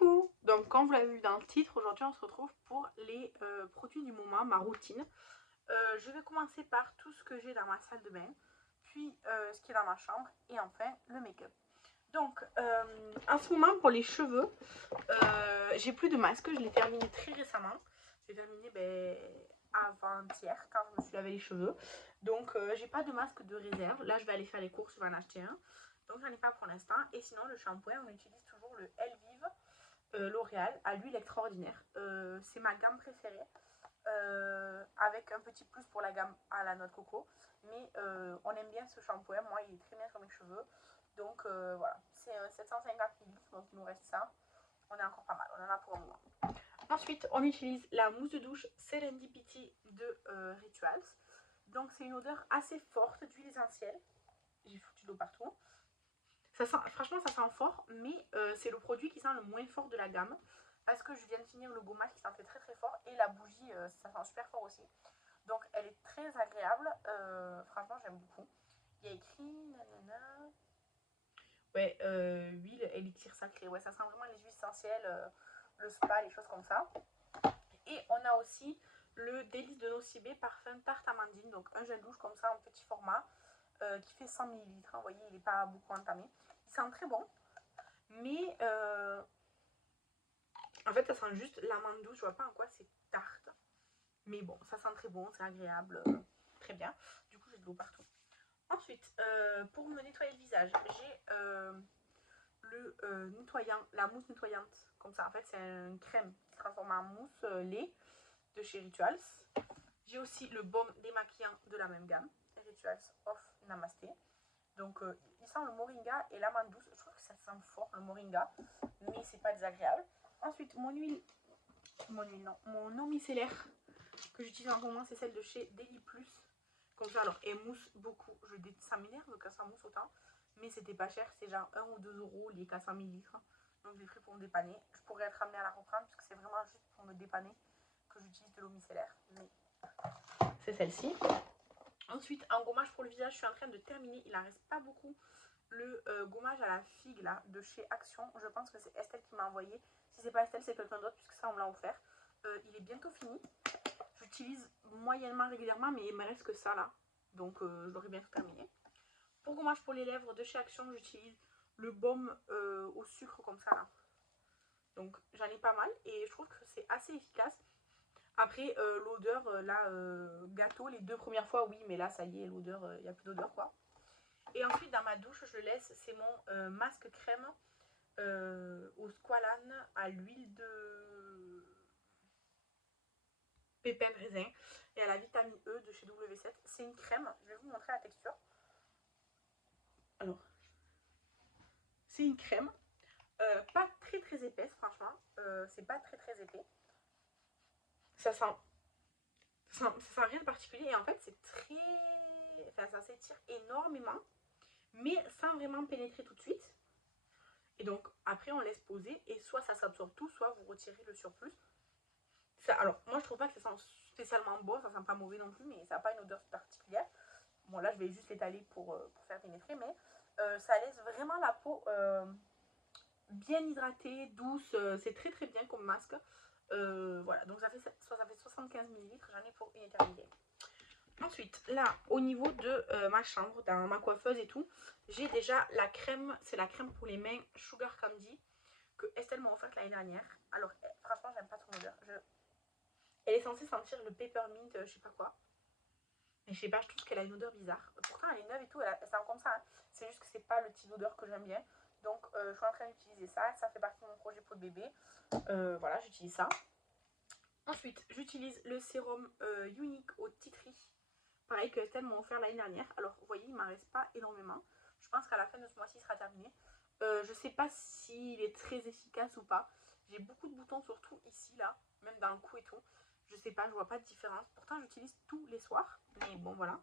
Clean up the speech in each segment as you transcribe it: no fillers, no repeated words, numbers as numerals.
Coucou! Donc comme vous l'avez vu dans le titre, aujourd'hui on se retrouve pour les produits du moment, ma routine. Je vais commencer par tout ce que j'ai dans ma salle de bain, puis ce qui est dans ma chambre, et enfin le make-up. Donc en ce moment pour les cheveux, j'ai plus de masque, je l'ai terminé très récemment. J'ai terminé avant-hier quand je me suis lavé les cheveux. Donc j'ai pas de masque de réserve, là je vais aller faire les courses, je vais en acheter un. Donc j'en ai pas pour l'instant. Et sinon le shampoing, on utilise toujours le Elvive L'Oréal à l'huile extraordinaire. C'est ma gamme préférée. Avec un petit plus pour la gamme à la noix de coco. Mais on aime bien ce shampoing. Moi, il est très bien sur mes cheveux. Donc voilà, c'est 750 ml. Donc il nous reste ça. On est encore pas mal. On en a pour un moment. Ensuite, on utilise la mousse de douche Serendipity de Rituals. Donc c'est une odeur assez forte d'huile essentielle. J'ai foutu de l'eau partout. Ça sent, franchement, ça sent fort, mais c'est le produit qui sent le moins fort de la gamme. Parce que je viens de finir le gommage qui sent très fort. Et la bougie, ça sent super fort aussi. Donc elle est très agréable. Franchement, j'aime beaucoup. Il y a écrit nanana. Ouais, huile, élixir sacré. Ouais, ça sent vraiment les huiles essentielles, le spa, les choses comme ça. Et on a aussi le délice de Nocibé parfum tarte amandine. Donc un gel douche comme ça en petit format. Qui fait 100 ml. Hein, vous voyez, il n'est pas beaucoup entamé. Il sent très bon. Mais en fait, ça sent juste l'amande douce. Je vois pas en quoi c'est tarte. Mais bon, ça sent très bon, c'est agréable. Très bien. Du coup, j'ai de l'eau partout. Ensuite, pour me nettoyer le visage, j'ai le nettoyant, la mousse nettoyante. Comme ça, en fait, c'est une crème qui se transforme en mousse lait de chez Rituals. J'ai aussi le baume démaquillant de la même gamme, Rituals Off Namasté. Donc il sent le moringa et l'amande douce. Je trouve que ça sent fort le moringa, mais c'est pas désagréable. Ensuite, mon eau micellaire que j'utilise en ce moment, c'est celle de chez Daily Plus. Comme ça, alors, elle mousse beaucoup. Ça m'énerve que ça mousse autant, mais c'était pas cher, c'est genre 1 ou 2 euros les 400 ml. Donc je l'ai pris pour me dépanner. Je pourrais être amenée à la reprendre puisque c'est vraiment juste pour me dépanner que j'utilise de l'eau micellaire. Mais c'est celle-ci. Ensuite, un gommage pour le visage, je suis en train de terminer. Il en reste pas beaucoup. Le gommage à la figue là de chez Action. Je pense que c'est Estelle qui m'a envoyé. Si c'est pas Estelle, c'est quelqu'un d'autre puisque ça on me l'a offert. Il est bientôt fini. J'utilise moyennement régulièrement, mais il me reste que ça là. Donc je l'aurai bientôt terminé. Pour gommage pour les lèvres de chez Action, j'utilise le baume au sucre comme ça là. Donc j'en ai pas mal et je trouve que c'est assez efficace. Après l'odeur là, gâteau, les 2 premières fois oui, mais là ça y est, l'odeur, il n'y a plus d'odeur quoi. Et ensuite dans ma douche, je laisse, c'est mon masque crème au squalane à l'huile de pépins de raisin et à la vitamine E de chez W7. C'est une crème, je vais vous montrer la texture. Alors, c'est une crème, pas très épaisse franchement, c'est pas très épais. Ça sent, ça sent rien de particulier et en fait c'est très... Enfin ça s'étire énormément, mais sans vraiment pénétrer tout de suite. Et donc après on laisse poser et soit ça s'absorbe tout, soit vous retirez le surplus. Ça, alors moi je trouve pas que ça sent spécialement bon, ça sent pas mauvais non plus, mais ça n'a pas une odeur particulière. Bon là je vais juste l'étaler pour faire pénétrer, mais ça laisse vraiment la peau bien hydratée, douce, c'est très bien comme masque. Voilà, donc ça fait 75 ml, j'en ai pour une éternité. Ensuite, là, au niveau de ma chambre, dans ma coiffeuse et tout, j'ai déjà la crème, c'est la crème pour les mains Sugar Candy que Estelle m'a offerte l'année dernière. Alors, franchement, j'aime pas son odeur. Elle est censée sentir le peppermint, je sais pas quoi. Mais je sais pas, je trouve qu'elle a une odeur bizarre. Pourtant, elle est neuve et tout, elle sent comme ça. Hein. C'est juste que c'est pas le type d'odeur que j'aime bien. Donc, je suis en train d'utiliser ça. Ça fait partie de mon projet pour le bébé. Voilà, j'utilise ça. Ensuite, j'utilise le sérum Unique au tea tree. Pareil que Estelle m'a offert l'année dernière. Alors, vous voyez, il m'en reste pas énormément. Je pense qu'à la fin de ce mois-ci, il sera terminé. Je sais pas s'il est très efficace ou pas. J'ai beaucoup de boutons, surtout ici, là. Même dans le cou et tout. Je sais pas, je vois pas de différence. Pourtant, j'utilise tous les soirs. Mais bon, voilà.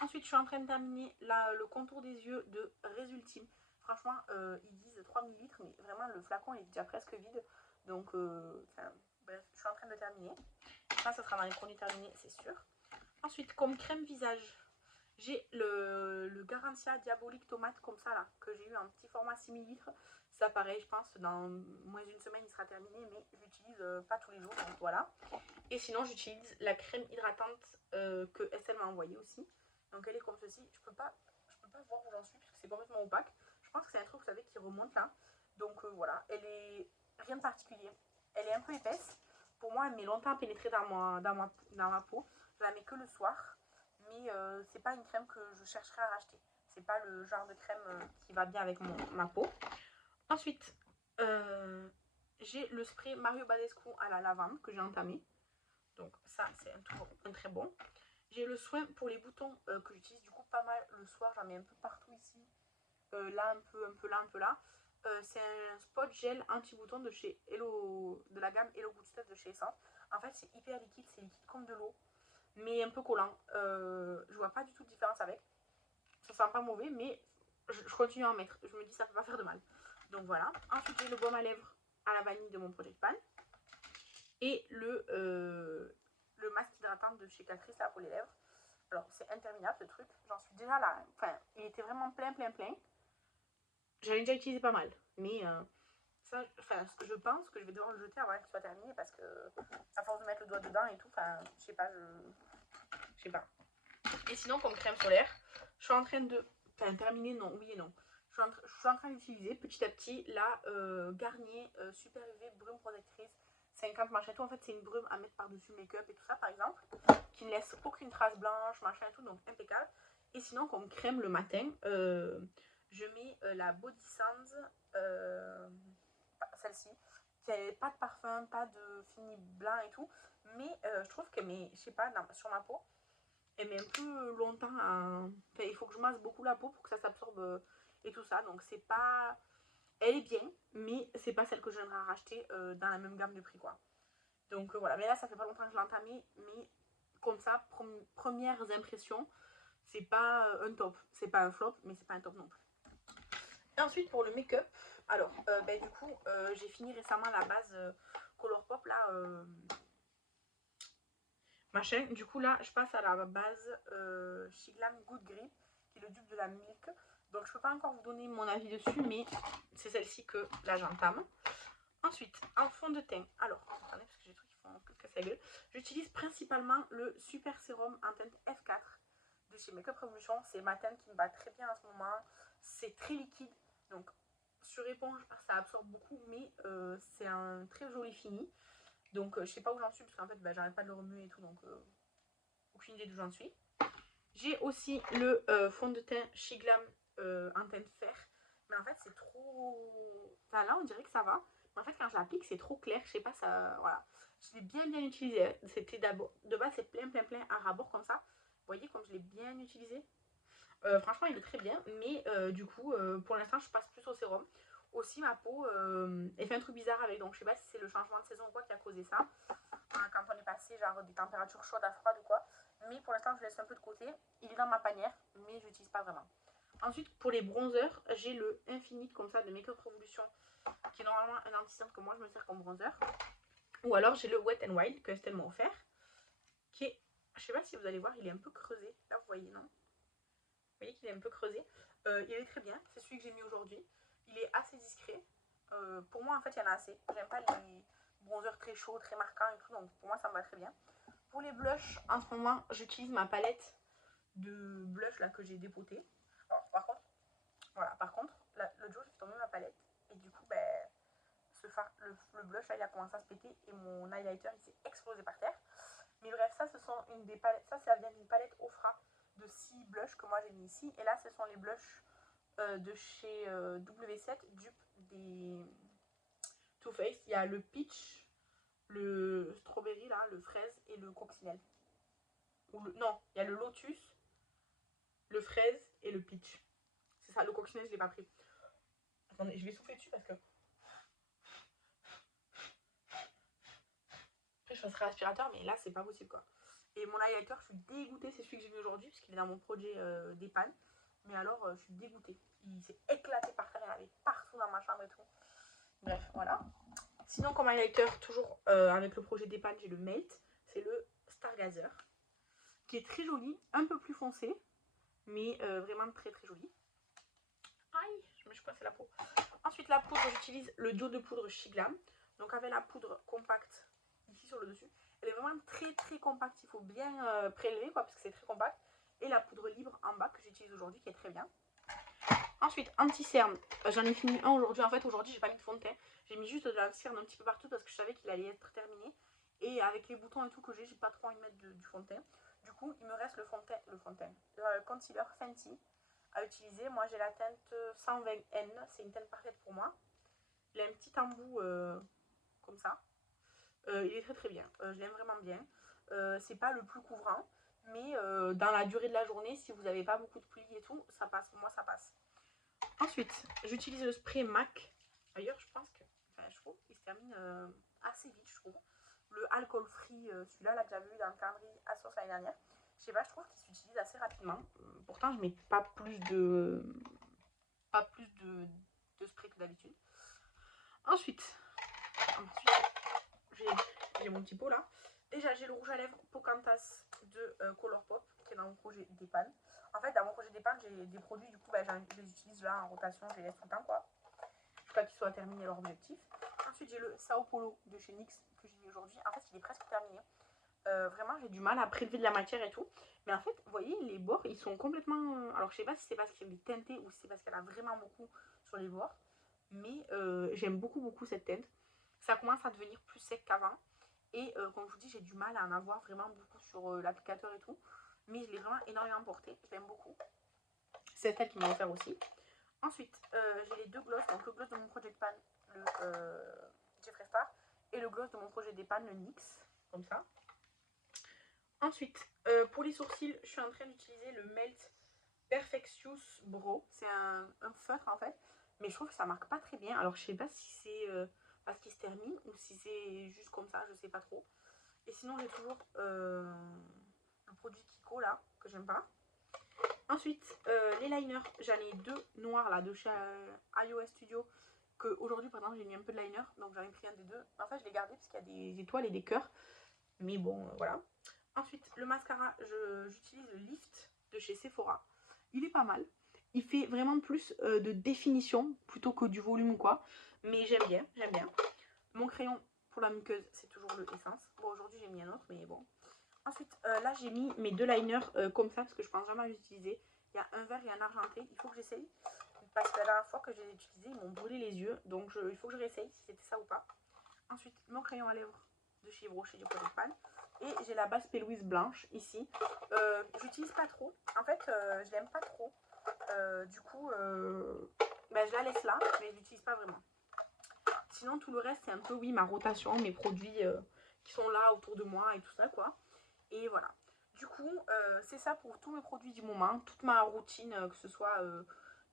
Ensuite, je suis en train de terminer le contour des yeux de Résultime. Franchement, ils disent 3 ml, mais vraiment, le flacon est déjà presque vide. Donc, bref, je suis en train de terminer. Ça sera dans les produits terminés, c'est sûr. Ensuite, comme crème visage, j'ai le Garantia Diabolique Tomate comme ça, là, que j'ai eu en petit format 6 ml. Ça pareil, je pense, dans moins d'une semaine, il sera terminé, mais j'utilise pas tous les jours, donc voilà. Et sinon, j'utilise la crème hydratante que Estelle m'a envoyée aussi. Donc elle est comme ceci. Je peux pas voir où j'en suis, parce que c'est complètement opaque. Je pense que c'est un truc, vous savez, qui remonte là. Donc voilà, elle est rien de particulier. Elle est un peu épaisse. Pour moi, elle met longtemps à pénétrer dans ma peau. Je la mets que le soir. Mais c'est pas une crème que je chercherai à racheter. C'est pas le genre de crème qui va bien avec ma peau. Ensuite, j'ai le spray Mario Badescu à la lavande que j'ai entamé. Donc ça, c'est un très bon. J'ai le soin pour les boutons que j'utilise du coup pas mal le soir. J'en mets un peu partout ici. Là, un peu là, un peu là. C'est un spot gel anti-bouton de chez Hello, de la gamme Hello Good Stuff de chez Essence. En fait, c'est hyper liquide, c'est liquide comme de l'eau, mais un peu collant. Je vois pas du tout de différence avec. Ça sent pas mauvais, mais je continue à en mettre. Je me dis ça peut pas faire de mal. Donc voilà. Ensuite, j'ai le baume à lèvres à la vanille de mon Project Pan. Et le masque hydratant de chez Catrice là pour les lèvres. Alors, c'est interminable ce truc. J'en suis déjà là. Enfin, il était vraiment plein. J'en ai déjà utilisé pas mal. Mais ça, enfin, je pense que je vais devoir le jeter avant qu'il soit terminé parce que, à force de mettre le doigt dedans et tout, enfin, je sais pas, je sais pas. Et sinon, comme crème solaire, je suis en train de. Enfin, terminer, non, oui et non. Je suis en train d'utiliser petit à petit la Garnier Super UV Brume Protectrice 50 machin tout. En fait, c'est une brume à mettre par-dessus le make-up et tout ça, par exemple, qui ne laisse aucune trace blanche, machin et tout, donc impeccable. Et sinon, comme crème le matin, je mets la Body Sands, celle-ci, qui n'a pas de parfum, pas de fini blanc et tout, mais je trouve qu'elle met, je sais pas, sur ma peau, elle met un peu longtemps à... Enfin, il faut que je masse beaucoup la peau pour que ça s'absorbe et tout ça, donc c'est pas... Elle est bien, mais c'est pas celle que j'aimerais racheter dans la même gamme de prix, quoi. Donc voilà, mais là, ça fait pas longtemps que je l'ai entamée, mais comme ça, premières impressions, c'est pas un top. C'est pas un flop, mais c'est pas un top non plus. Et ensuite, pour le make-up, alors, du coup, j'ai fini récemment la base Colourpop, là, machin. Du coup, là, je passe à la base Shiglam Good Grip, qui est le dupe de la Milk. Donc, je peux pas encore vous donner mon avis dessus, mais c'est celle-ci que, là, j'entame. Ensuite, en fond de teint, alors, attendez, parce que j'ai des trucs qui font que casser la gueule. J'utilise principalement le Super Sérum en teinte F4 de chez Makeup Revolution. C'est ma teinte qui me va très bien en ce moment. C'est très liquide, donc sur éponge, ça absorbe beaucoup, mais c'est un très joli fini. Donc, je sais pas où j'en suis, parce qu'en fait, j'arrête pas de le remuer et tout, donc aucune idée d'où j'en suis. J'ai aussi le fond de teint Shiglam en teinte fer, mais en fait, c'est trop... Enfin, là, on dirait que ça va. Mais en fait, quand je l'applique, c'est trop clair. Je sais pas, ça... Voilà. Je l'ai bien utilisé. C'était d'abord... De base, c'est plein à rabord comme ça. Vous voyez comme je l'ai bien utilisé. Franchement, il est très bien. Mais du coup, pour l'instant, je passe plus au sérum. Aussi, ma peau, elle fait un truc bizarre avec. Donc, je sais pas si c'est le changement de saison ou quoi qui a causé ça. Quand on est passé, genre, des températures chaudes à froides ou quoi. Mais pour l'instant, je laisse un peu de côté. Il est dans ma panière, mais je l'utilise pas vraiment. Ensuite, pour les bronzers, j'ai le Infinite comme ça de Makeup Revolution, qui est normalement un anti-cerne que moi je me sers comme bronzer. Ou alors j'ai le Wet n Wild que Estelle m'a offert, qui est, je sais pas si vous allez voir, il est un peu creusé. Là, vous voyez, non? Vous voyez qu'il est un peu creusé. Il est très bien, c'est celui que j'ai mis aujourd'hui. Il est assez discret. Pour moi, en fait, il y en a assez. J'aime pas les bronzers très chauds, très marquants et tout, donc pour moi, ça me va très bien. Pour les blushs, en ce moment, j'utilise ma palette de blush là que j'ai dépotée. Alors, par contre, l'autre jour, j'ai fait tomber ma palette et du coup, le blush là, il a commencé à se péter et mon highlighter, il s'est explosé par terre. Mais bref, ça, ce sont une des palettes, ça vient d'une palette Ofra de 6 blushs que moi j'ai mis ici. Et là, ce sont les blushs de chez W7, dupe des Too Faced. Il y a le peach, le strawberry là, le fraise et le coccinelle. Non, il y a le lotus, le fraise et le peach. C'est ça, le coccinelle, je l'ai pas pris. Attendez, je vais souffler dessus parce que... Après, je passerai l'aspirateur, mais là, c'est pas possible, quoi. Et mon highlighter, je suis dégoûtée, c'est celui que j'ai mis aujourd'hui, parce qu'il est dans mon projet des pannes. Mais alors, je suis dégoûtée. Il s'est éclaté par terre, il y en avait partout dans ma chambre et tout. Bref, voilà. Sinon, comme highlighter, toujours avec le projet des pannes, j'ai le Melt. C'est le Stargazer, qui est très joli, un peu plus foncé, mais vraiment très joli. Aïe, je mais je crois que c'est la peau. Ensuite, la poudre, j'utilise le duo de poudre Shiglam. Donc avec la poudre compacte ici sur le dessus. Elle est vraiment très très compacte. Il faut bien prélever quoi, parce que c'est très compact. Et la poudre libre en bas que j'utilise aujourd'hui qui est très bien. Ensuite, anti-cerne. J'en ai fini un aujourd'hui. En fait, aujourd'hui, j'ai pas mis de fond de teint. J'ai mis juste de l'anti-cerne un petit peu partout parce que je savais qu'il allait être terminé. Et avec les boutons et tout que j'ai pas trop envie de mettre du fond de teint. Du coup, il me reste le concealer Fenty à utiliser. Moi, j'ai la teinte 120N. C'est une teinte parfaite pour moi. Il a un petit embout comme ça. Il est très très bien. Je l'aime vraiment bien. C'est pas le plus couvrant. Mais dans la durée de la journée, si vous n'avez pas beaucoup de pluie et tout, ça passe. Pour moi, ça passe. Ensuite, j'utilise le spray MAC. D'ailleurs, je pense que, je trouve qu'il se termine assez vite, je trouve. Le alcool free, celui-là, là, que j'avais eu dans le calendrier à sauce l'année dernière. Je sais pas, je trouve qu'il s'utilise assez rapidement. Pourtant, je mets pas plus de spray que d'habitude. Ensuite j'ai mon petit pot là. Déjà, j'ai le rouge à lèvres Pocantas de Colourpop qui est dans mon projet d'Epan. En fait, dans mon projet d'Epan, j'ai des produits, du coup, je les utilise là en rotation, je les laisse tout le temps quoi. Jusqu'à qu'ils soient terminés leur objectif. Ensuite, j'ai le Sao Paulo de chez NYX que j'ai mis aujourd'hui. En fait, il est presque terminé. Vraiment, j'ai du mal à prélever de la matière et tout. Mais en fait, vous voyez, les bords, ils sont complètement... Alors, je sais pas si c'est parce qu'il est teinté ou si c'est parce qu'elle a vraiment beaucoup sur les bords. Mais j'aime beaucoup, beaucoup cette teinte. Ça commence à devenir plus sec qu'avant. Et comme je vous dis, j'ai du mal à en avoir vraiment beaucoup sur l'applicateur et tout. Mais je l'ai vraiment énormément porté. Je l'aime beaucoup. C'est elle qui m'a offert aussi. Ensuite, j'ai les deux gloss. Donc le gloss de mon projet Pan, le Jeffree Star. Et le gloss de mon projet d'Epan, le NYX. Comme ça. Ensuite, pour les sourcils, je suis en train d'utiliser le Melt Perfectious Brow. C'est un feutre en fait. Mais je trouve que ça marque pas très bien. Alors je sais pas si c'est parce qu'il se termine ou si c'est juste comme ça. Je sais pas trop. Et sinon, j'ai toujours le produit Kiko là, que j'aime pas. Ensuite, les liners, j'en ai deux noirs là de chez iOS Studio. Que aujourd'hui, par exemple, j'ai mis un peu de liner, donc j'en ai pris un des deux. En fait, je l'ai gardé parce qu'il y a des étoiles et des cœurs. Mais bon, voilà. Ensuite, le mascara, j'utilise le Lift de chez Sephora. Il est pas mal. Il fait vraiment plus de définition plutôt que du volume ou quoi. Mais j'aime bien, j'aime bien. Mon crayon pour la muqueuse, c'est toujours le Essence. Bon, aujourd'hui, j'ai mis un autre, mais bon. Ensuite, là, j'ai mis mes deux liners comme ça parce que je pense jamais à les utiliser. Il y a un vert et un argenté. Il faut que j'essaye. Parce que la dernière fois que je les ai utilisés, ils m'ont brûlé les yeux. Donc, il faut que je réessaye si c'était ça ou pas. Ensuite, mon crayon à lèvres de chez Yves Rocher du Projet Pan. Et j'ai la base Pélouise blanche ici. J'utilise pas trop. En fait, je l'aime pas trop. Du coup, je la laisse là, mais je l'utilise pas vraiment. Sinon, tout le reste, c'est un peu, oui, ma rotation, mes produits qui sont là autour de moi et tout ça, quoi. Et voilà. Du coup, c'est ça pour tous mes produits du moment. Toute ma routine, que ce soit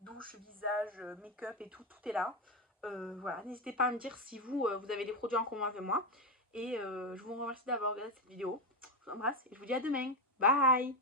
douche, visage, make-up et tout, tout est là. Voilà, n'hésitez pas à me dire si vous, vous avez des produits en commun avec moi. Et je vous remercie d'avoir regardé cette vidéo. Je vous embrasse et je vous dis à demain. Bye!